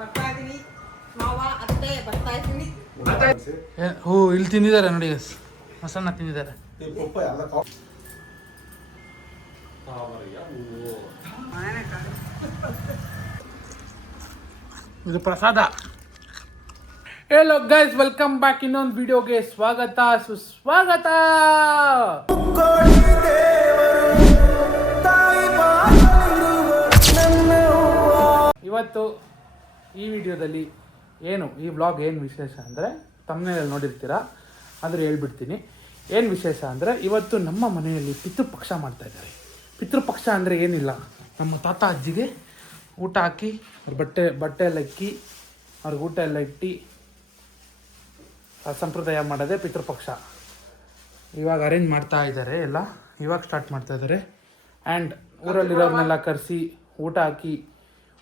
ಬರ್ತಾ ಇದೀನಿ ಮಾವ ಅತ್ತೆ ಬರ್ತಾ ಇದೀನಿ. ಹೋ ಇಲ್ಲಿ ತಿಂದಿದ್ದಾರೆ ನೋಡಿ ಮಸಾಲ ತಿಂದಿದ್ದಾರೆ. ಇದು ಪ್ರಸಾದ. ಹೇಳೋ ಗೈಸ್, ವೆಲ್ಕಮ್ ಬ್ಯಾಕ್. ಇನ್ನೊಂದು ವಿಡಿಯೋಗೆ ಸ್ವಾಗತ ಸುಸ್ವಾಗತ. ಇವತ್ತು ಈ ವಿಡಿಯೋದಲ್ಲಿ ಈ ವ್ಲಾಗ್ ಏನು ವಿಶೇಷ ಅಂದರೆ ತಮ್ಮನೇಲಿ ನೋಡಿರ್ತೀರಾ, ಆದರೆ ಹೇಳ್ಬಿಡ್ತೀನಿ ಏನು ವಿಶೇಷ ಅಂದರೆ ಇವತ್ತು ನಮ್ಮ ಮನೆಯಲ್ಲಿ ಪಿತೃಪಕ್ಷ ಮಾಡ್ತಾಯಿದ್ದಾರೆ. ಪಿತೃಪಕ್ಷ ಅಂದರೆ ಏನಿಲ್ಲ, ನಮ್ಮ ತಾತ ಅಜ್ಜಿಗೆ ಊಟ ಹಾಕಿ ಅವ್ರ ಬಟ್ಟೆ ಎಲ್ಲ ಇಕ್ಕಿ ಅವ್ರಿಗೆ ಊಟ ಎಲ್ಲ ಇಟ್ಟು ಸಂಪ್ರದಾಯ ಮಾಡೋದೇ ಪಿತೃಪಕ್ಷ. ಇವಾಗ ಅರೇಂಜ್ ಮಾಡ್ತಾ ಇದ್ದಾರೆ, ಇವಾಗ ಸ್ಟಾರ್ಟ್ ಮಾಡ್ತಾ ಇದ್ದಾರೆ. ಆ್ಯಂಡ್ ಊರಲ್ಲಿರೋರ್ನೆಲ್ಲ ಕರೆಸಿ ಊಟ ಹಾಕಿ,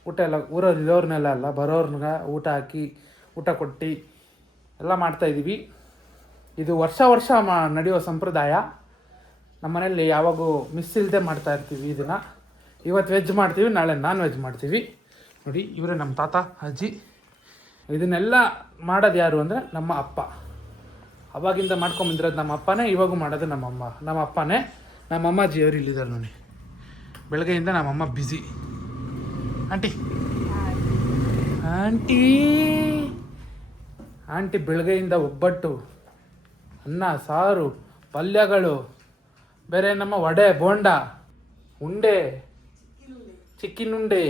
ಊಟ ಎಲ್ಲ ಊರಲ್ಲಿರೋರ್ನೆಲ್ಲ ಅಲ್ಲ ಬರೋರ್ನ ಊಟ ಹಾಕಿ ಊಟ ಕೊಟ್ಟು ಎಲ್ಲ ಮಾಡ್ತಾಯಿದ್ದೀವಿ. ಇದು ವರ್ಷ ನಡೆಯೋ ಸಂಪ್ರದಾಯ. ನಮ್ಮ ಮನೇಲಿ ಯಾವಾಗೂ ಮಿಸ್ ಇಲ್ಲದೆ ಮಾಡ್ತಾಯಿರ್ತೀವಿ ಇದನ್ನು. ಇವತ್ತು ವೆಜ್ ಮಾಡ್ತೀವಿ, ನಾಳೆ ನಾನ್ ವೆಜ್ ಮಾಡ್ತೀವಿ. ನೋಡಿ, ಇವರೇ ನಮ್ಮ ತಾತ ಅಜ್ಜಿ. ಇದನ್ನೆಲ್ಲ ಮಾಡೋದು ಯಾರು ಅಂದರೆ ನಮ್ಮ ಅಪ್ಪ. ಅವಾಗಿಂದ ಮಾಡ್ಕೊಂಬಂದಿರೋದು ನಮ್ಮ ಅಪ್ಪನೇ, ಇವಾಗೂ ಮಾಡೋದು ನಮ್ಮ ಅಪ್ಪನೇ. ನಮ್ಮ ಅಮ್ಮಾಜಿಯವರು ಇಲ್ಲಿದ್ದಾರೆ ನೋಡಿ. ಬೆಳಗ್ಗೆಯಿಂದ ನಮ್ಮಮ್ಮ ಬ್ಯುಸಿ. ಆಂಟಿ ಬೆಳಗ್ಗೆಯಿಂದ ಒಬ್ಬಟ್ಟು, ಅನ್ನ ಸಾರು, ಪಲ್ಯಗಳು, ಬೇರೆ ನಮ್ಮ ವಡೆ ಬೋಂಡ, ಉಂಡೆ, ಚಿಕ್ಕಿನ ಉಂಡೆ,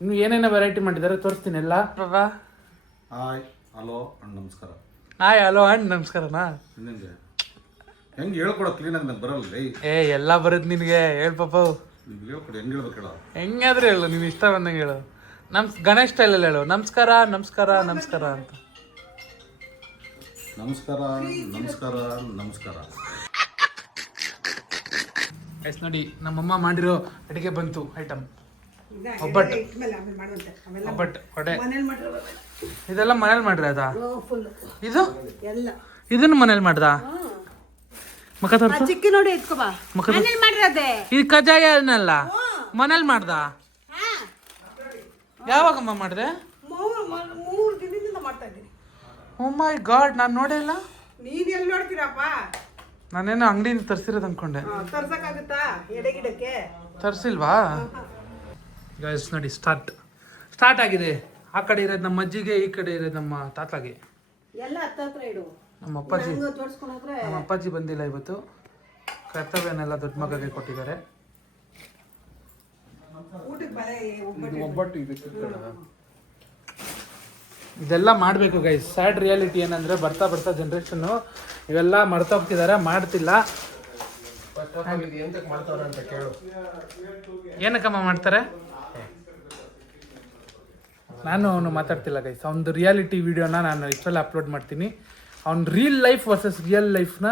ಇನ್ನು ಏನೇನೋ ವೆರೈಟಿ ಮಾಡಿದ್ದಾರೆ ತೋರಿಸ್ತೀನಿ ಎಲ್ಲ. ಹಾಯ್ ಹಲೋ ಅಣ್ಣ ನಮಸ್ಕಾರ. ಹಾಯ್ ಹಲೋ ಅಣ್ಣ ನಮಸ್ಕಾರನಾ? ಹೆಂಗೆ ಹೇಳ್ಕೊಡೋ ಕ್ಲೀನ್ ಆಗಿ ನಂಗೆ ಬರಲ್ಲ. ಎಲ್ಲ ಬರುತ್ತೆ ನಿನಗೆ. ಹೇಳು ಪಾಪ, ಹೆಂಗೆ ಹೇಳ್ಬೇಕು ಹೇಳೋ? ಹೆಂಗಾದ್ರೂ ಹೇಳು, ನೀನು ಇಷ್ಟ ಬಂದಂಗೆ ಹೇಳು. ಗಣೇಶ್ ಸ್ಟೈಲಲ್ಲಿ ಹೇಳು, ನಮಸ್ಕಾರ ನಮಸ್ಕಾರ ನಮಸ್ಕಾರ ಅಂತ. ನಮಸ್ಕಾರ ನಮಸ್ಕಾರ ನಮಸ್ಕಾರ. ಎಸ್ ನೋಡಿ, ನಮ್ಮಮ್ಮ ಮಾಡಿರೋ ಅಡುಗೆ ಬಂತು ಐಟಮ್. ಒಬ್ಬಟ್ಟು, ವಡೆ, ಇದೆಲ್ಲ ಮನೇಲಿ ಮಾಡ್ರಿ? ಅದಾ ಇದನ್ನು ಮನೇಲಿ ಮಾಡ್ದ? ಮಕ್ಕ ತೋರ್ಸು. ಚಿಕ್ಕಿ ನೋಡಿ ಎತ್ಕೋಬಾ. ಇದು ಕಜಾಯ ಅನ್ನಲ್ಲ, ಮನೇಲಿ ಮಾಡ್ದ? ಯಾವಾಗಮ್ಮ ಮಾಡಿದೆ? 3 ದಿನದಿಂದ ಮಾಡ್ತಾ ಇದ್ದೀನಿ. ಓ ಮೈ ಗಾಡ್, ನಾನು ನೋಡೇ ಇಲ್ಲ. ನೀನ್ ಎಲ್ಲಿ ನೋಡ್ತೀರಪ್ಪ? ನಾನೇನೋ ಅಂಗಡಿಯಿಂದ ತರಿಸಿರೋದು ಅನ್ಕೊಂಡೆ. ತರ್ಸಕ್ಕಾಗುತ್ತಾ ಎಡೆಗಿಡಕ್ಕೆ? ತರಿಸಿಲ್ವಾ? ಗೈಸ್ ನೋಡಿ, ಸ್ಟಾರ್ಟ್ ಆಗಿದೆ. ಆ ಕಡೆ ಇರೋದು ನಮ್ಮ ಅಜ್ಜಿಗೆ, ಈ ಕಡೆ ಇರೋದು ನಮ್ಮ ತಾತಗೆ. ಎಲ್ಲ ಹತ್ರ ಇಡು. ನಮ್ಮ ಅಪ್ಪಾಜಿ ಬಂದಿಲ್ಲ ಇವತ್ತು. ಕರ್ತವ್ಯನೆಲ್ಲ ದೊಡ್ಡ ಮಗಗೆ ಕೊಟ್ಟಿದ್ದಾರೆ. ಇದೆಲ್ಲ ಮಾಡಬೇಕು ಗೈಸ್. ಸ್ಯಾಡ್ ರಿಯಾಲಿಟಿ ಏನಂದ್ರೆ ಬರ್ತಾ ಜನ್ರೇಷನ್ನು ಇವೆಲ್ಲ ಮರ್ತೋಗ್ತಿದ್ದಾರೆ, ಮಾಡ್ತಿಲ್ಲ. ಏನಕ್ಕಮ್ಮ ಮಾಡ್ತಾರೆ? ನಾನು ಮಾತಾಡ್ತಿಲ್ಲ ಗೈಸ್. ಅವನದು ರಿಯಾಲಿಟಿ ವಿಡಿಯೋನ ನಾನು ಇಷ್ಟೆಲ್ಲ ಅಪ್ಲೋಡ್ ಮಾಡ್ತೀನಿ. ಅವ್ನ ರಿಯಲ್ ಲೈಫ್ನ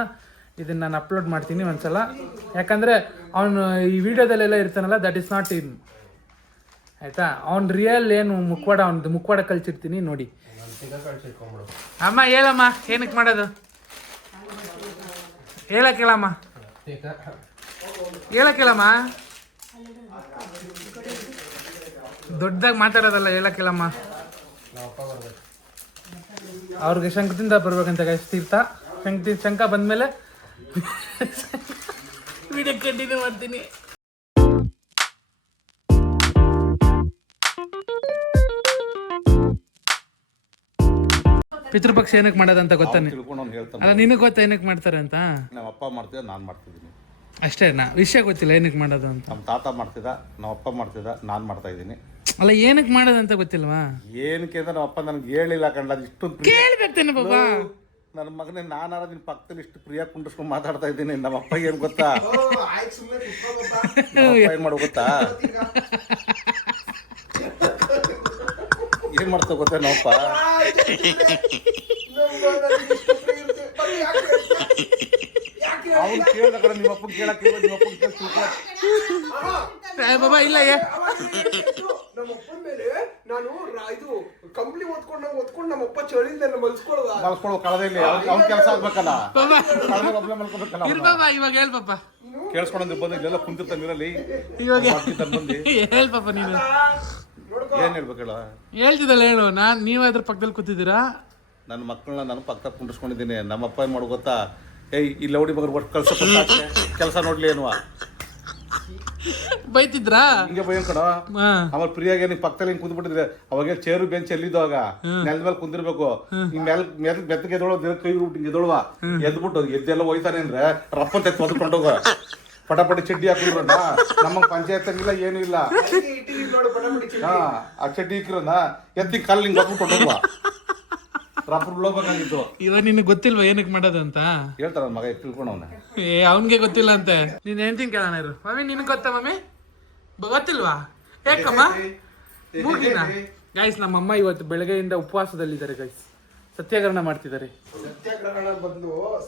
ಇದನ್ನು ನಾನು ಅಪ್ಲೋಡ್ ಮಾಡ್ತೀನಿ ಒಂದ್ಸಲ. ಯಾಕಂದರೆ ಅವನು ಈ ವಿಡಿಯೋದಲ್ಲೆಲ್ಲ ಇರ್ತಾನಲ್ಲ, ದಟ್ ಈಸ್ ನಾಟ್ ಇನ್, ಆಯಿತಾ? ಅವ್ನ ರಿಯಲ್ ಏನು ಮುಖವಾಡ ಕಳ್ಸಿರ್ತೀನಿ ನೋಡಿ. ಅಮ್ಮ ಹೇಳಮ್ಮ, ಏನಕ್ಕೆ ಮಾಡೋದು? ಹೇಳಮ್ಮ. ದೊಡ್ಡದಾಗಿ ಮಾತಾಡೋದಲ್ಲ, ಹೇಳಕ್ಕಿಲ್ಲಮ್ಮ. ಅವ್ರಿಗೆ ಶಂಕದಿಂದ ಬರ್ಬೇಕಂತ ಗೈಸ್. ಶಂಕ ಬಂದ್ಮೇಲೆ ವಿಡಿಯೋ ಕಂಟಿನ್ಯೂ ಮಾಡ್ತೀನಿ. ಪಿತೃಪಕ್ಷ ಏನಕ್ಕೆ ಮಾಡೋದಂತ ಗೊತ್ತಾ? ಅಲ್ಲ, ನಿನಗೆ ಗೊತ್ತಾ ಏನಕ್ಕೆ ಮಾಡ್ತಾರೆ ಅಂತ? ನಮ್ಮ ಅಪ್ಪ ಮಾಡ್ತಿದ್ದ, ನಾನು ಮಾಡ್ತಿದ್ದೀನಿ ಅಷ್ಟೇ. ವಿಷಯ ಗೊತ್ತಿಲ್ಲ ಏನಕ್ಕೆ ಮಾಡೋದು ಅಂತ. ನಮ್ಮ ತಾತ ಮಾಡ್ತಿದ್ದ, ನಮ್ಮ ಅಪ್ಪ ಮಾಡ್ತಿದ್ದ, ನಾನು ಮಾಡ್ತಾ ಇದ್ದೀನಿ. ಅಲ್ಲ, ಏನಕ್ಕೆ ಮಾಡೋದಂತ ಗೊತ್ತಿಲ್ವಾ? ಏನಕ್ಕೆ ಅಂದ್ರೆ ನಮ್ಮ ಅಪ್ಪ ನನಗೆ ಹೇಳಿಲ್ಲ ಕಂಡ. ಇಷ್ಟು ಕೇಳ್ಬೇಕೇನೆ ಬಾಬಾ, ನನ್ನ ಮಗನೇ, ನಾನಾರ ನಿನ್ನ ಪಕ್ಕದಲ್ಲಿ ಇಷ್ಟು ಪ್ರಿಯ ಕುಂಡಿಸ್ಕೊಂಡು ಮಾತಾಡ್ತಾ ಇದ್ದೀನಿ. ನಮ್ಮ ಅಪ್ಪ ಏನು ಗೊತ್ತಾ? ಏನ್ ಮಾಡೋ ಗೊತ್ತಾ? ಏನ್ ಮಾಡ್ತಾ ಗೊತ್ತಾ ನಮ್ಮಪ್ಪ? ಅವ್ನು ಕೇಳಿದ ನಿಮ್ಮಪ್ಪ ಕೇಳಕ್ಕೆ ಬಾಬಾ ಇಲ್ಲ. ನಮ್ಮಪ್ಪನ ಮೇಲೆ ನಾನು ಇದು ಕಂಪ್ಲಿ ಓದ್ಕೊಂಡು ನಮ್ಮಪ್ಪ ಚಳಿಯಿಂದ ಮಲ್ಸ್ಕೊಳ್ಳೋ ಕಳದಲ್ಲಿ ಅವ್ನ ಕೆಲಸ ಆಗ್ಬೇಕಲ್ಲ. ಇವಾಗ ಹೇಳ್ ಪಾಪ, ಕೇಳಿಸ್ಕೊಂಡು ಬಂದು ಇಲ್ಲೆಲ್ಲ ಕುಂತಿರ್ತಾನೆ ನೀರಲ್ಲಿ. ಇವಾಗ ಹೇಳ್ ಪಾಪ ನೀನು. ಏನ್ ಹೇಳ್ಬೇಕು ಹೇಳ? ಹೇಳ್ತಿದ್ದಲ್ಲ ಹೇಳು. ನೀವು ಅದ್ರ ಪಕ್ಕದಲ್ಲಿ ಕೂತಿದ್ದೀರಾ. ನನ್ನ ಮಕ್ಕಳನ್ನ ನಾನು ಪಕ್ಕ ಕುಂಡಿಸ್ಕೊಂಡಿದ್ದೀನಿ. ನಮ್ಮಪ್ಪ ಏನ್ ಮಾಡು ಗೊತ್ತಾ? ಏಯ್ ಈ ಲೌಡಿ ಮಗರು ಒಟ್ಟು ಕಳ್ಸ ಕೆಲಸ ನೋಡ್ಲಿ ಏನುವ ಬೈತಿದ್ರಾ? ಹಿಂಗೆ ಬೈಯನ್ ಕಣ. ಆಮೇಲೆ ಪ್ರಿಯಾಗೆ ನೀನ್ ಪಕ್ಕದಲ್ಲಿ ಹಿಂಗ್ ಕುಂದ್ಬಿಟ್ಟಿದ್ರೆ ಅವಾಗ ಚೇರು ಬೆಂಚ್ ಎಲ್ಲಿದ್ದಾಗ ನೆಲದ ಮೇಲೆ ಕುಂದಿರ್ಬೇಕು. ಈ ಮೇಲ್ ಬೆತ್ತಗೆ ಎದೊಳೋ ಕೈ ಬಿಟ್ಟು ಎದೊಳುವ ಎದ್ಬಿಟ್ಟು ಎದ್ದೆಲ್ಲ ಹೋಯ್ತಾನೆ ಅಂದ್ರೆ ರಪ್ಪಂತ ಹೊದ್ಕೊಂಡೋಗ ಪಟಾಪಟಿ ಚಡ್ಡಿ ಹಾಕಿದ್ರ ನಮಗ್ ಪಂಚಾಯತ್ ಇಲ್ಲ ಏನು ಇಲ್ಲ. ಹಾ ಆ ಚಡ್ಡಿ ಇಕ್ರನ ಎತ್ತಿ ಕಾಲ್ ಹಿಂಗ್ ಹಾಕ್ಬಿಟ್ಟು ಹೋಗುವ ರಪ್ಪರ್ ಬಿಡೋಬೇಕಾಗಿತ್ತು. ಇವಾಗ ನಿನಗೆ ಗೊತ್ತಿಲ್ವಾ ಏನಕ್ಕೆ ಮಾಡೋದಂತ? ಹೇಳ್ತಾರ ಮಗ ತಿಳ್ಕೊಂಡವನ. ಅವನ್ಗೆ ಗೊತ್ತಿಲ್ಲ ಅಂತೆ. ನೀನ್ ಹೆಂಡ್ತಿನ್ ಕೇಳೋಣ ಇರು. ಮಮ್ಮಿ ನಿನಗೆ ಗೊತ್ತಾ? ಮಮ್ಮಿ ಗೊತ್ತಿಲ್ವಾ? ಯಾಕಮ್ಮ ಮೂಗಿನ? ಗೈಸ್ ನಮ್ಮಮ್ಮ ಇವತ್ತು ಬೆಳಗ್ಗೆಯಿಂದ ಉಪವಾಸದಲ್ಲಿದ್ದಾರೆ ಗೈಸ್. ಸತ್ಯಾಗ್ರಹಣ ಮಾಡ್ತಿದ್ದಾರೆ.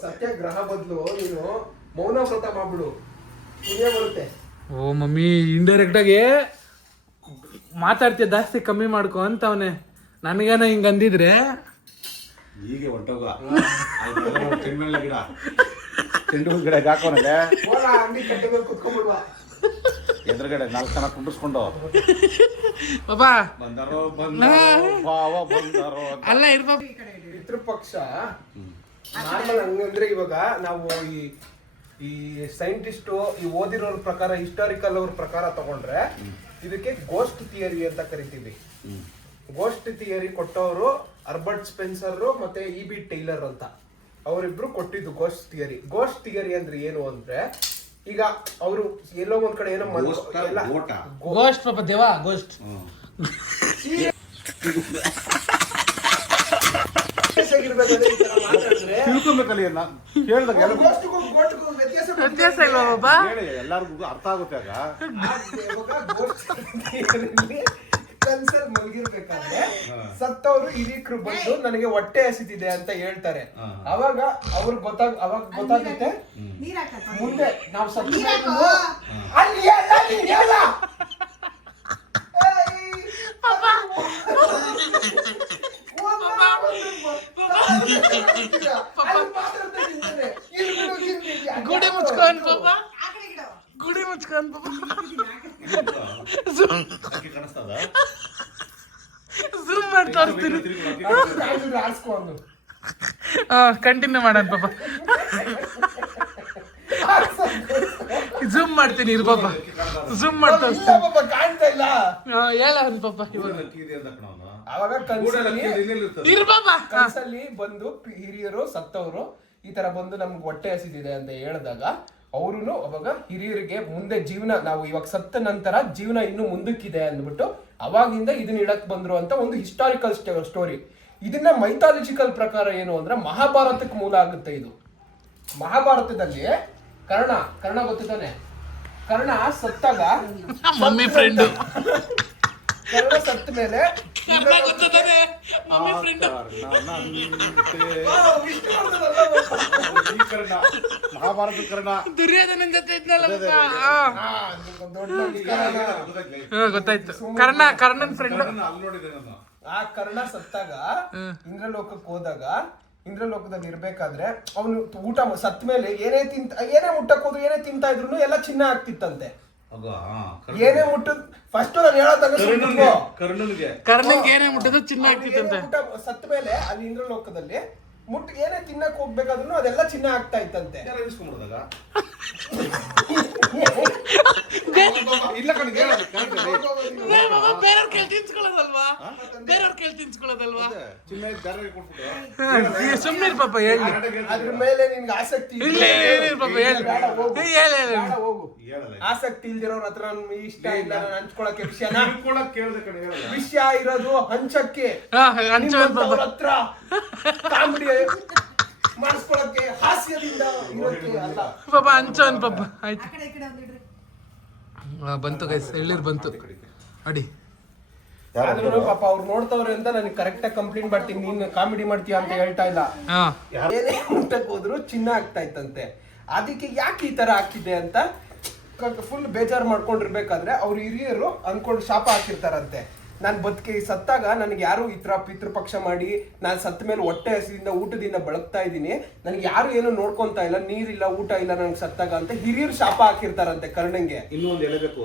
ಸತ್ಯಾಗ್ರಹ ಬದಲು ನೀನು ಮೌನ ವ್ರತ ಮಾಡ್ಬಿಡು, ಪುಣ್ಯ ಬರುತ್ತೆ. ಓ ಮಮ್ಮಿ ಇಂಡೈರೆಕ್ಟ್ ಆಗಿ ಮಾತಾಡ್ತೀಯ, ಜಾಸ್ತಿ ಕಮ್ಮಿ ಮಾಡ್ಕೊ ಅಂತವನೆ. ನನಗೇನ ಹಿಂಗ ಅಂದಿದ್ರೆ ಹೀಗೆ ಹೊಂಟೋಗ ಚೆಂಡು ಗಿಡ ಚೆಂಡು ಗಿಡ ಹಾಕೋನಲ್ಲ ಅಂಗಡಿ ಕಟ್ಟೆ ಮೇಲೆ ಕುತ್ಕೊಂಡ್ಬಿಡುವ. ಎದುರುಗಡೆ 4 ಜನ ಕುಂಡಿಸ್ಕೊಂಡು ಪಾಪಾ ಬಂದರೋ ಭಾವ ಬಂದರೋ ಅಲ್ಲ ಇರ್ಬಾಬ. ಪಿತೃಪಕ್ಷ ನಾರ್ಮಲ್ ಹಂಗಂದ್ರೆ ಇವಾಗ ನಾವು ಈ ಸೈಂಟಿಸ್ಟು ಈ ಓದಿರೋರ ಪ್ರಕಾರ, ಹಿಸ್ಟಾರಿಕಲ್ ಅವ್ರ ಪ್ರಕಾರ ತಗೊಂಡ್ರೆ ಇದಕ್ಕೆ ಗೋಸ್ಟ್ ಥಿಯರಿ ಅಂತ ಕರಿತೀವಿ. ಗೋಸ್ಟ್ ಥಿಯರಿ ಕೊಟ್ಟವರು ಅರ್ಬರ್ಟ್ ಸ್ಪೆನ್ಸರ್ ಮತ್ತೆ E.B. ಟೈಲರ್ ಅಂತ ಅವರಿಬ್ರು ಕೊಟ್ಟಿದ್ದು ಗೋಸ್ಟ್ ಥಿಯರಿ. ಗೋಸ್ಟ್ ಥಿಯರಿ ಅಂದ್ರೆ ಏನು ಅಂದ್ರೆ, ಈಗ ಅವರು ಎಲ್ಲೋ ಒಂದ್ ಕಡೆ ಏನೋ ಗೋಸ್ಟ್ ಪಾಪ ದೇವಾ ಗೋಸ್ಟ್ ತಿಳ್ಕೊಬೇಕಲ್ಲ ಕೇಳಿದಾಗ ವ್ಯತ್ಯಾಸ ಇಲ್ವಾ ಬಾಬಾ? ಎಲ್ಲಾರ್ಗು ಅರ್ಥ ಆಗುತ್ತೆ. ಆಗ ಕನ್ಸಲ್ ಮಲಗಿರ್ಬೇಕಾದ್ರೆ ಸತ್ತವರು ಹಿರಿಕರು ಬಂದು ನನಗೆ ಹೊಟ್ಟೆ ಹಸಿದಿದೆ ಅಂತ ಹೇಳ್ತಾರೆ. ಅವಾಗ ಅವ್ರಿಗೆ ಗೊತ್ತಾಗುತ್ತೆ ಮುಂದೆ ನಾವು ಸತ್ತ ಗುಡಿ ಮುಚ್ಕೊಂಡ್ ಪಾಪ, ಗುಡಿ ಮುಚ್ಕೊಂಡ್ ಪಾಪ ಝೂಮ್ ಮಾಡಿ ತೋರಿಸ್ತೀನಿ. ಕಂಟಿನ್ಯೂ ಮಾಡೋಣ ಪಾಪ. ಝೂಮ್ ಮಾಡ್ತೀನಿ ಇರು ಪಾಪ, ಝೂಮ್ ಮಾಡಿ ತೋರಿಸ್ತೀನಿ. ಕಾಣ್ತಾ ಇಲ್ಲ ಹೇಳ ಪಾಪ. ಅವಾಗ ಕನ್ಸಲ್ಲಿ ಬಂದು ಹಿರಿಯರು ಸತ್ತವರು ಈ ತರ ಬಂದು ನಮ್ಗೆ ಹೊಟ್ಟೆ ಹಸಿದಿದೆ ಅಂತ ಹೇಳಿದಾಗ ಅವ್ರು ಅವಾಗ ಹಿರಿಯರಿಗೆ ಮುಂದೆ ಜೀವನ, ನಾವು ಇವಾಗ ಸತ್ತ ನಂತರ ಜೀವನ ಇನ್ನು ಮುಂದಕ್ಕಿದೆ ಅಂದ್ಬಿಟ್ಟು ಅವಾಗಿಂದ ಇದನ್ನ ಇಡಕ್ ಬಂದ್ರು ಅಂತ ಒಂದು ಹಿಸ್ಟಾರಿಕಲ್ ಸ್ಟೋರಿ. ಇದನ್ನ ಮೈಥಾಲಜಿಕಲ್ ಪ್ರಕಾರ ಏನು ಅಂದ್ರೆ ಮಹಾಭಾರತಕ್ಕೆ ಮೂಲ ಆಗುತ್ತೆ. ಇದು ಮಹಾಭಾರತದಲ್ಲಿ ಕರ್ಣ ಗೊತ್ತಿದ್ದಾನೆ. ಕರ್ಣ ಸತ್ತಾಗ ಮಮ್ಮಿ ಫ್ರೆಂಡ್ ಕರ್ಣ ಸತ್ತ ಮೇಲೆ ಮಹಾಭಾರತ ಕರ್ಣ ದುರ್ಯೋಧನನ್ ಜೊತೆ ಇದ್ನಲ್ಲ ಗೊತ್ತಾಯ್ತು. ಕರ್ಣನ್ ಫ್ರೆಂಡ್. ಆ ಕರ್ಣ ಸತ್ತಾಗ ಇಂದ್ರಲೋಕಕ್ಕೆ ಹೋದಾಗ ಇಂದ್ರಲೋಕದಲ್ಲಿ ಇರ್ಬೇಕಾದ್ರೆ ಅವನು ಊಟ ಸತ್ತ ಮೇಲೆ ಏನೇ ಮುಟ್ಟಕ್ ಹೋದ್ರು ಏನೇ ತಿಂತಾ ಇದ್ರು ಎಲ್ಲ ಚಿನ್ನ ಆಗ್ತಿತ್ತಂತೆ. ಏನೇ ಮುಟ್ಟದ್ ಫಸ್ಟ್ ನಾನು ಹೇಳೋದಾಗ ಕರ್ಣನ್ಗೆ ಏನೇ ಮುಟ್ಟದು ಚಿನ್ನ ಆಗ್ತಿತ್ತಂತೆ. ಸತ್ತ ಮೇಲೆ ಅಲ್ಲಿ ಇಂದ್ರಲೋಕದಲ್ಲಿ ಏನೇ ತಿನ್ನಕ್ ಹೋಗ್ಬೇಕಾದ್ರು ಅದೆಲ್ಲ ಚಿನ್ನ ಆಗ್ತಾ ಇತ್ತಂತೆ. ಬೇರೆಯವ್ರ ಕೇಳಿ ತಿನ್ಸ್ಕೊಳ್ಳೋದಲ್ವಾ? ಬೇರೆಯವ್ರ ಕೇಳಿ ತಿನ್ಸ್ಕೊಳ್ಳೋದಲ್ವಾ? ಸುಮ್ಮನೆ ಪಾಪ ಹೇಳಿ. ಅದ್ರ ಮೇಲೆ ನಿನ್ಗೆ ಆಸಕ್ತಿ ಪಾಪ ಹೇಳಿ. ಆಸಕ್ತಿ ಇಲ್ದಿರೋರ್ ಹತ್ರ ನನ್ಗೆ ಇಷ್ಟ ಇಲ್ಲ ಹಂಚ್ಕೊಳಕ್ಕೆ ವಿಷಯ ಇರೋದು ಹಂಚಕ್ಕೆ ಹತ್ರ ಕಾಮಿಡಿ ಮಾಡಿಸ್ಕೊಳಕ್ಕೆ ಹಾಸ್ಯದಿಂದ ಇರೋಕ್ಕೆ ಅಲ್ಲ ಪಾಪ ಹಂಚೋನ್ ಪಾಪ. ಆಯ್ತು ಬಂತು ಗೈಸ್, ಎಳ್ನೀರು ಬಂತು ಅಡಿ. ಆದ್ರೂ ಪಾಪ ಅವ್ರು ನೋಡ್ತವ್ರೆ ಅಂತ ನನಗೆ ಕರೆಕ್ಟ್ ಆಗಿ ಕಂಪ್ಲೇಂಟ್ ಮಾಡ್ತೀನಿ, ನೀನ್ ಕಾಮಿಡಿ ಮಾಡ್ತೀಯ ಅಂತ ಹೇಳ್ತಾ ಇಲ್ಲ. ಏನೇ ಊಟಕ್ಕೆ ಹೋದ್ರು ಚಿನ್ನ ಆಗ್ತಾ ಇತ್ತಂತೆ. ಅದಕ್ಕೆ ಯಾಕೆ ಈ ತರ ಹಾಕಿದೆ ಅಂತ ಫುಲ್ ಬೇಜಾರು ಮಾಡ್ಕೊಂಡಿರ್ಬೇಕಾದ್ರೆ ಅವ್ರ ಹಿರಿಯರು ಅನ್ಕೊಂಡು ಶಾಪ ಹಾಕಿರ್ತಾರಂತೆ. ನಾನು ಬದುಕಿ ಸತ್ತಾಗ ನನಗೆ ಯಾರು ಈ ತರ ಪಿತೃಪಕ್ಷ ಮಾಡಿ ನಾನು ಸತ್ತ ಮೇಲೆ ಹೊಟ್ಟೆ ಹಸಿದಿಂದ ಊಟದಿಂದ ಬಳಕ್ತಾ ಇದ್ದೀನಿ, ನನಗೆ ಯಾರು ಏನು ನೋಡ್ಕೊಂತಾ ಇಲ್ಲ, ನೀರಿಲ್ಲ ಊಟ ಇಲ್ಲ ನನಗೆ ಸತ್ತಾಗ ಅಂತ ಹಿರಿಯರು ಶಾಪ ಹಾಕಿರ್ತಾರಂತೆ ಕರ್ಣಂಗೆ. ಇನ್ನೊಂದು ಹೇಳಬೇಕು,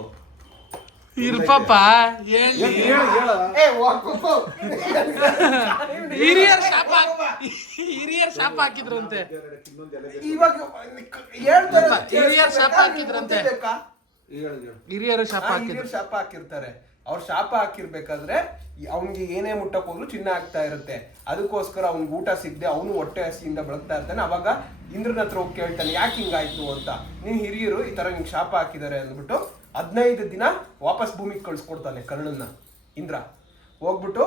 ಇರ್ಪಪ್ಪ ಹೇಳಿ ಏ ಹೋಗ್ಬೇಕು. ಹಿರಿಯರ್ ಶಾಪ ಹಾಕಿದ್ರಂತೆ. ಇವಾಗ ಹೇಳ್ತಾರೆ ಹಿರಿಯರ್ ಶಾಪ ಹಾಕಿದ್ರಂತೆ. ಬೇಕಾ? ಹಿರಿಯರು ಶಾಪ ಹಾಕಿದ್ರು. ಹಿರಿಯರು ಶಾಪ ಹಾಕಿರ್ತಾರೆ. ಅವ್ರ ಶಾಪ ಹಾಕಿರ್ಬೇಕಾದ್ರೆ ಅವ್ನಿಗೆ ಏನೇ ಮುಟ್ಟಕ್ ಹೋಗ್ಲು ಚಿನ್ನ ಆಗ್ತಾ ಇರುತ್ತೆ. ಅದಕ್ಕೋಸ್ಕರ ಅವ್ನಿಗೆ ಊಟ ಸಿಗದೆ ಅವನು ಹೊಟ್ಟೆ ಹಸಿಯಿಂದ ಬಳಕ್ತಾ ಇರ್ತಾನೆ. ಅವಾಗ ಇಂದ್ರನ ಹತ್ರ ಹೋಗಿ ಕೇಳ್ತಾನೆ ಯಾಕೆ ಹಿಂಗಾಯ್ತು ಅಂತ. ನಿನ್ ಹಿರಿಯರು ಈ ತರ ನಿಂಗೆ ಶಾಪ ಹಾಕಿದ್ದಾರೆ ಅಂದ್ಬಿಟ್ಟು 15 ದಿನ ವಾಪಸ್ ಭೂಮಿಗೆ ಕಳ್ಸ್ಕೊಡ್ತಾನೆ ಕರ್ಣನ್ನ ಇಂದ್ರ. ಹೋಗ್ಬಿಟ್ಟು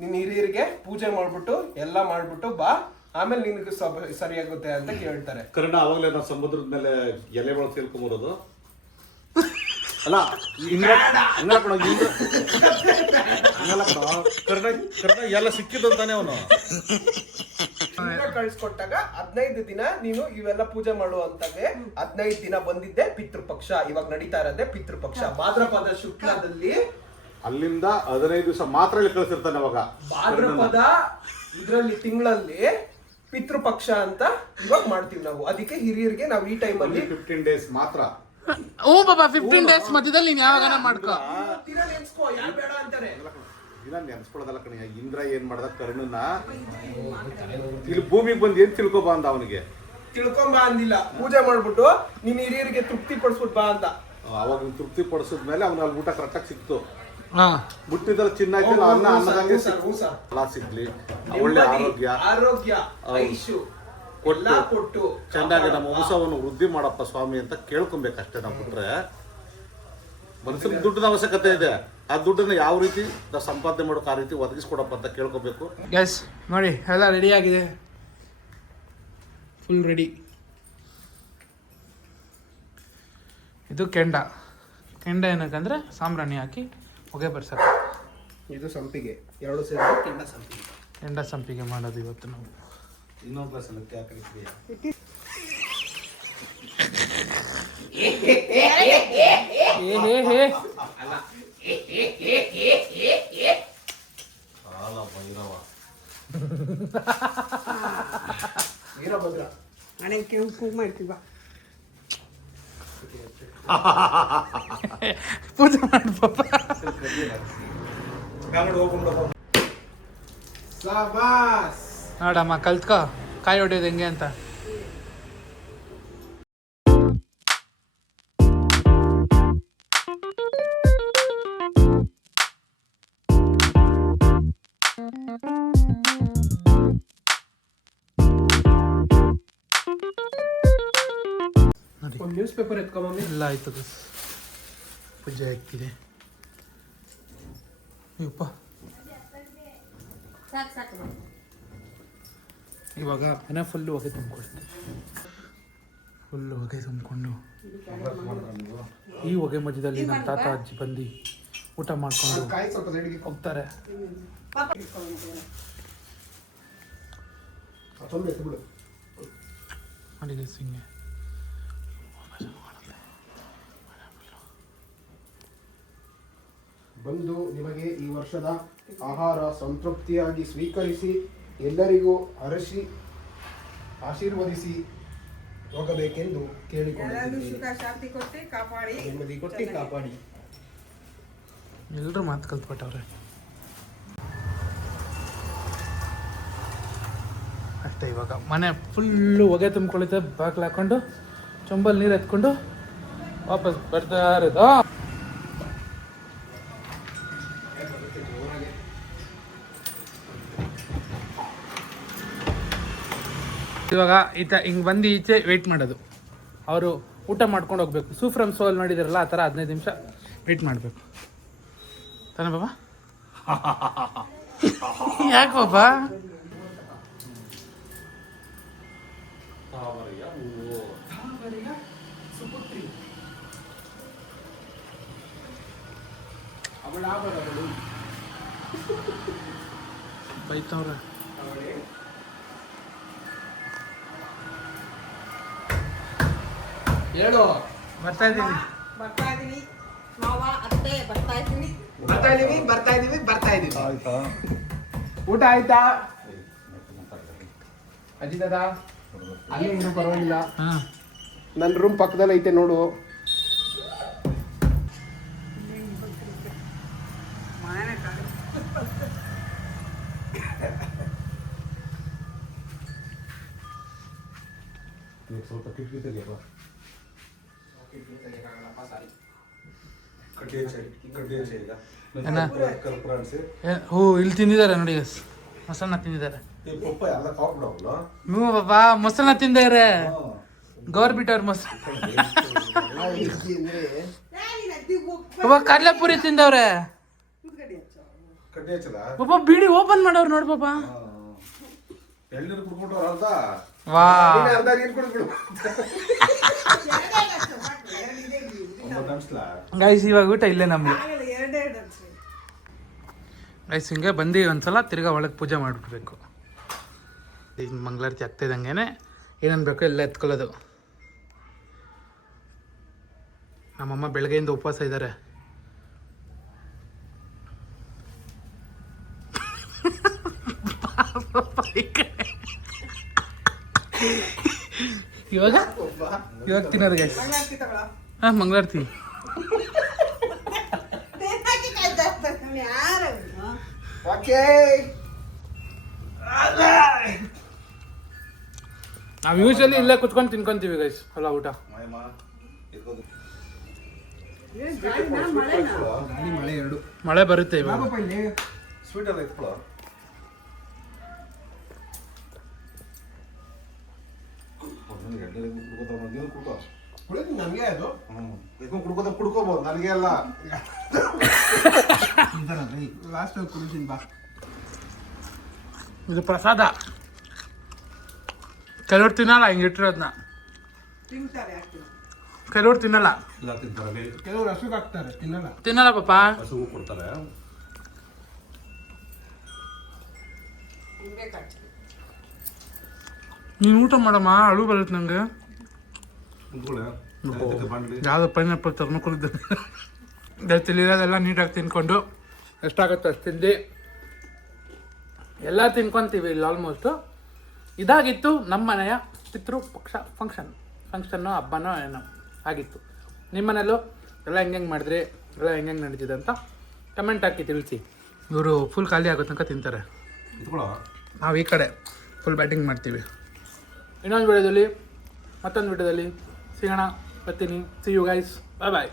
ನಿನ್ ಹಿರಿಯರಿಗೆ ಪೂಜೆ ಮಾಡ್ಬಿಟ್ಟು ಎಲ್ಲ ಮಾಡ್ಬಿಟ್ಟು ಬಾ, ಆಮೇಲೆ ನಿನಗೆ ಸರಿಯಾಗುತ್ತೆ ಅಂತ ಕೇಳ್ತಾರೆ. ಕರ್ಣ ಅವಾಗಲೇ ನಾವು ಸಮುದ್ರದ ಮೇಲೆ ಎಲೆಗಳು ಸೇರ್ಕೊಂಬರೋದು ಅಲ್ಲ. ಕರ್ಣ ಎಲ್ಲ ಸಿಕ್ಕಿದಂತಾನೆ ಅವನು ಕಳ್ಸ್ಕೊಟ್ಟಾಗ 15 ದಿನ ನೀನು ಇವೆಲ್ಲ ಪೂಜೆ ಮಾಡುವಂತಾಗೆ 15 ದಿನ ಬಂದಿದ್ದೆ ಪಿತೃಪಕ್ಷ. ಇವಾಗ ನಡೀತಾ ಇರೋದೇ ಪಿತೃಪಕ್ಷ. ಭಾದ್ರಪದ ಶುಕ್ಲದಲ್ಲಿ ಅಲ್ಲಿಂದ 15 ದಿವಸ ಮಾತ್ರ ಇಲ್ಲಿ ಕಳಿಸಿರ್ತಾನೆ ಅವಾಗ. ಭಾದ್ರಪದ ಇದ್ರಲ್ಲಿ ತಿಂಗಳಲ್ಲಿ ಪಿತೃಪಕ್ಷ ಅಂತ ಇವಾಗ ಮಾಡ್ತೀವಿ ನಾವು. ಅದಕ್ಕೆ ಹಿರಿಯರಿಗೆ ನಾವು ಈ ಟೈಮ್ ಅಲ್ಲಿ 15 ಡೇಸ್ ಮಾತ್ರ. ಓ ಬಾಬಾ 15 ಡೇಸ್ ಮಧ್ಯದಲ್ಲಿ ನೀನ್ ಯಾವಾಗನ ಮಾಡ್ಕೋ. ದಿನ ನೆನ್ಸ್ಕೋ, ಯಾರು ಬೇಡ ಅಂತಾರೆ. ದಿನ ನೆನ್ಸ್ಕೊಳ್ಳೋದಲ್ಲ ಕಣಯ್ಯ. ಇಂದ್ರ ಏನ್ ಮಾಡ್ದ ಕರ್ಣನ ಇಲ್ಲಿ ಭೂಮಿಗೆ ಬಂದು ಏನ್ ತಿಳ್ಕೊಬಾ ಅಂದ ಅವನಿಗೆ. ತಿಳ್ಕೊಂಬ ಅಂದಿಲ್ಲ, ಪೂಜೆ ಮಾಡ್ಬಿಟ್ಟು ನಿನ್ ಹಿರಿಯರಿಗೆ ತೃಪ್ತಿ ಪಡಿಸ್ಬಿಟ್ ಬಾ ಅಂತ. ಅವಾಗ ತೃಪ್ತಿ ಪಡಿಸಿದ್ಮೇಲೆ ಅವ್ನ ಅಲ್ಲಿ ಊಟ ಕರೆಕ್ಟಾಗಿ ಸಿಕ್ತು. ಮುಟ್ಟಿದ್ರೆ ಚಿನ್ನ ಆಯ್ತು, ಅನ್ನ ಅನ್ನದಂಗೆ ಫಲ ಸಿಗ್ಲಿ, ಒಳ್ಳೆ ಆರೋಗ್ಯ ಐಶು ಕೊಟ್ಟು ಚೆನ್ನಾಗಿ ನಮ್ಮ ವಂಶವನ್ನು ವೃದ್ಧಿ ಮಾಡಪ್ಪ ಸ್ವಾಮಿ ಅಂತ ಕೇಳ್ಕೊಬೇಕಷ್ಟೇ. ನಾವು ಬಿಟ್ರೆ ಮನುಷ್ಯನಿಗೆ ದುಡ್ಡಿನ ಅವಶ್ಯಕತೆ ಇದೆ. ಆ ದುಡ್ಡನ್ನ ಯಾವ ರೀತಿ ನಾವು ಸಂಪಾದನೆ ಮಾಡೋಕೆ ಆ ರೀತಿ ಒದಗಿಸ್ಕೊಡಪ್ಪ ಅಂತ ಕೇಳ್ಕೊಬೇಕು. ಗ್ಯಾಸ್ ನೋಡಿ ಎಲ್ಲ ರೆಡಿ ಆಗಿದೆ, ಫುಲ್ ರೆಡಿ. ಇದು ಕೆಂಡ ಏನಕ್ಕಂದ್ರೆ ಸಾಂಬ್ರಾಣಿ ಹಾಕಿ ಹೊಗೆ ಬರ್ಸಕ್ಕೆ. ಇದು ಸಂಪಿಗೆ, 2 ಸೇರಿ ಕೆಂಡ ಸಂಪಿಗೆ ಮಾಡೋದು ಇವತ್ತು ನಾವು. ಇನ್ನೊಂದು ಕ್ಲಾಸಲ್ಲಿ ಹಾಕಿರ್ತೀವಿ. ವೀರಭದ್ರ ಹಣೆ ಕುಂಕುಮ ಇರ್ತೀವ. ಪೂಜೆ ಮಾಡಿ ಪಾಪ. ಸಾಬಾಸ್. ನೋಡಮ್ಮ ಕಲ್ತ್ಕೋ ಕಾಯಿ ಹೊಡೆಯೋದು ಹೆಂಗೆ ಅಂತ. ಒಂದು ನ್ಯೂಸ್ ಪೇಪರ್ ಎತ್ಕೊಂಬಮ್ಮಿ. ಎಲ್ಲ ಆಯ್ತು ಪೂಜೆ ಆಗ್ತಿದೆ. ಅಯ್ಯಪ್ಪ ಇವಾಗ ಮನೆ ಫುಲ್ಲು ಹೊಗೆ ತುಂಬಿಕೊಡ್ತೀನಿ. ಫುಲ್ಲು ಹೊಗೆ ತುಂಬಿಕೊಂಡು ಈ ಹೊಗೆ ಮಧ್ಯದಲ್ಲಿ ನಮ್ಮ ತಾತ ಅಜ್ಜಿ ಬಂದು ಊಟ ಮಾಡಿಕೊಂಡು ಹೋಗ್ತಾರೆ. ಅಡಿಗೆ ಸಿಂಗೆ ಬಂದು ನಿಮಗೆ ಈ ವರ್ಷದ ಆಹಾರ ಸಂತೃಪ್ತಿಯಾಗಿ ಸ್ವೀಕರಿಸಿ ಎಲ್ಲರಿಗೂ ಹರಸಿ ಆಶೀರ್ವದಿಸಿ ಹೋಗಬೇಕೆಂದು ಕೇಳಿಕೊಳ್ಳುತ್ತಿದ್ದೇನೆ. ಸುಖ ಶಾಂತಿ ಕೊಟ್ಟು ಕಾಪಾಡಿ, ನೆಮ್ಮದಿ ಕೊಟ್ಟು ಕಾಪಾಡಿ. ಎಲ್ಲರೂ ಮಾತು ಕಲ್ತ್ಕೊಟ್ಟವ್ರೆ. ಅಷ್ಟೇ ಇವಾಗ ಮನೆ ಫುಲ್ಲು ಹೊಗೆ ತುಂಬಿಕೊಳ್ಳುತ್ತೆ. ಬಾಗಿಲು ಹಾಕೊಂಡು ಚೊಂಬಲ್ಲಿ ನೀರು ಎತ್ಕೊಂಡು ವಾಪಸ್ ಬರ್ತಾ ಇರೋದು. ಇವಾಗ ಹಿಂಗೆ ಬಂದು ಈಚೆ ವೆಯ್ಟ್ ಮಾಡೋದು. ಅವರು ಊಟ ಮಾಡ್ಕೊಂಡು ಹೋಗ್ಬೇಕು. ಸೂಫ್ರಮ್ ಸೋಲ್ ನೋಡಿದಿರಲ್ಲ ಆ ಥರ 15 ನಿಮಿಷ ವೆಯ್ಟ್ ಮಾಡಬೇಕು ತಾನೇ ಬಾಬಾ? ಯಾಕೆ ಬಾಬಾ? ಬೈತವ್ರೆ. ಹೇಳು. ಬರ್ತಾ ಇದ್ದೀನಿ ಮಾವ ಅತ್ತೆ ಬರ್ತಾ ಇದ್ದೀನಿ. ಬರ್ತಾ ಇದೀವಿ. ಊಟ ಆಯ್ತಾ ಅಜ್ಜಿ ದಾದಾ? ಅಲ್ಲಿ ಏನು ಪರವಾಗಿಲ್ಲ. ನನ್ನ ರೂಮ್ ಪಕ್ಕದಲ್ಲಿ ಐತೆ ನೋಡು. ಸ್ವಲ್ಪ ಕಿಟಕಿ ತೆಗಿಯಪ್ಪ. ಕಡ್ಡಿ ಹಚ್ಚಿ ಈಗ. ಕರ್ಪೂರ ಅನ್ಸಿ. ಹೋ ಇಲ್ಲಿ ತಿಂದಿದ್ದಾರೆ ನೋಡಿ ಮೊಸರನ್ನ ತಿಂದಿದ್ದಾರೆ. ಈ ಪಪ್ಪ ಎಲ್ಲ ಕಾಫ್ ಬಿಡೋಲ್ಲ. ಹ್ಞೂ ಬಾಬಾ ಮೊಸರನ್ನ ತಿಂದಾರೆ. ಗೌರ್ಬಿಟ್ ಅವ್ರ ಮೊಸರು ಬಾಬಾ ಕಡ್ಲೆಪುರಿ ತಿಂದವ್ರೆ. ಕಡ್ಡಿ ಹಚ್ಚಲ್ಲ. ಬಾಬಾ ಬಿಡಿ ಓಪನ್ ಮಾಡೋರು ನೋಡಿ ಬಾಬಾ. ಎಳ್ನೀರು ಕುಡ್ಬಿಟ್ಟು ಅರ್ಧ ವಾ ಅರ್ಧ ನೀರು ಕುಡಿದ್ಬಿಡು. ಗೈಸ್ ಇವಾಗ ಊಟ ಇಲ್ಲೇ ನಮ್ಗೆ. ಗೈಸ್ ಹಿಂಗೆ ಬಂದು ಒಂದ್ಸಲ ತಿರ್ಗಾ ಒಳಗೆ ಪೂಜೆ ಮಾಡಿಬಿಡ್ಬೇಕು. ಈಗ ಮಂಗಳಾರತಿ ಆಗ್ತಾ ಇದ್ದಂಗೆ ಏನೇನು ಬೇಕೋ ಎಲ್ಲ ಎತ್ಕೊಳ್ಳೋದು. ನಮ್ಮಮ್ಮ ಬೆಳಗ್ಗೆಯಿಂದ ಉಪವಾಸ ಇದ್ದಾರೆ. ಇವಾಗ ತಿನ್ನೋದು ಗೈಸ್. ಹಾಂ ಮಂಗಳಾರತಿ ನಾವು ಯೂಶಲಿ ಇಲ್ಲೇ ಕುತ್ಕೊಂಡು ತಿನ್ಕೊಂತೀವಿ ಗೈಸ್ ಅಲ್ಲ ಊಟ. ಮಳೆ ಬರುತ್ತೆ ಇವಾಗ. ಸ್ವೀಟ್ ಎಲ್ಲ ಇಟ್ಕೊಳ್ಳೋ. ನಮಗೆ ಅದು ಕುಡ್ಕೋಬಹುದು ನನಗೆ ಅಲ್ಲ. ಲಾಸ್ಟ್ ಕುಡಿಸಿನ್ ಬಾ. ಇದು ಪ್ರಸಾದ. ಕೆಲವ್ರು ತಿನ್ನಲ್ಲ ಹಿಂಗಿಟ್ಟಿರೋದನ್ನ. ಕೆಲವ್ರು ತಿನ್ನಲ್ಲ. ಎಲ್ಲ ತಿಂತಾರೆ. ಕೆಲವರು ಹಸುಗೆ ಹಾಕ್ತಾರೆ, ತಿನ್ನಲ್ಲ ಪಾಪ. ಹಸುಗೂ ಕೊಡ್ತಾರೆ. ನೀನು ಊಟ ಮಾಡಮ್ಮ, ಅಳು ಬರುತ್ತೆ ನಂಗೆ. ಯಾವುದು ಪೈನಾಪಲ್ ತಗೊಂಡು ತಿಳಿಯೋದೆಲ್ಲ ನೀಟಾಗಿ ತಿನ್ಕೊಂಡು ಎಷ್ಟಾಗುತ್ತೆ ಅಷ್ಟು ತಿಂದು ಎಲ್ಲ ತಿನ್ಕೊತೀವಿ ಇಲ್ಲಿ ಆಲ್ಮೋಸ್ಟು. ಇದಾಗಿತ್ತು ನಮ್ಮ ಮನೆಯ ಫಂಕ್ಷನ್ನು ಹಬ್ಬನೋ ಏನೋ ಆಗಿತ್ತು. ನಿಮ್ಮ ಮನೇಲೂ ಎಲ್ಲ ಹೆಂಗೆ ಮಾಡಿದ್ರಿ, ಎಲ್ಲ ಹೆಂಗೆ ನಡೀತಿದೆ ಅಂತ ಕಮೆಂಟ್ ಹಾಕಿ ತಿಳಿಸಿ. ಇವರು ಫುಲ್ ಖಾಲಿ ಆಗೋ ತನಕ ತಿಂತಾರೆ. ನಾವು ಈ ಕಡೆ ಫುಲ್ ಬ್ಯಾಟಿಂಗ್ ಮಾಡ್ತೀವಿ. ಇನ್ನೊಂದು ವಿಡಿಯೋದಲ್ಲಿ ಮತ್ತೊಂದು ವಿಡಿಯೋದಲ್ಲಿ ಸಿಗೋಣ. ಬರ್ತೀನಿ. See you guys. Bye bye.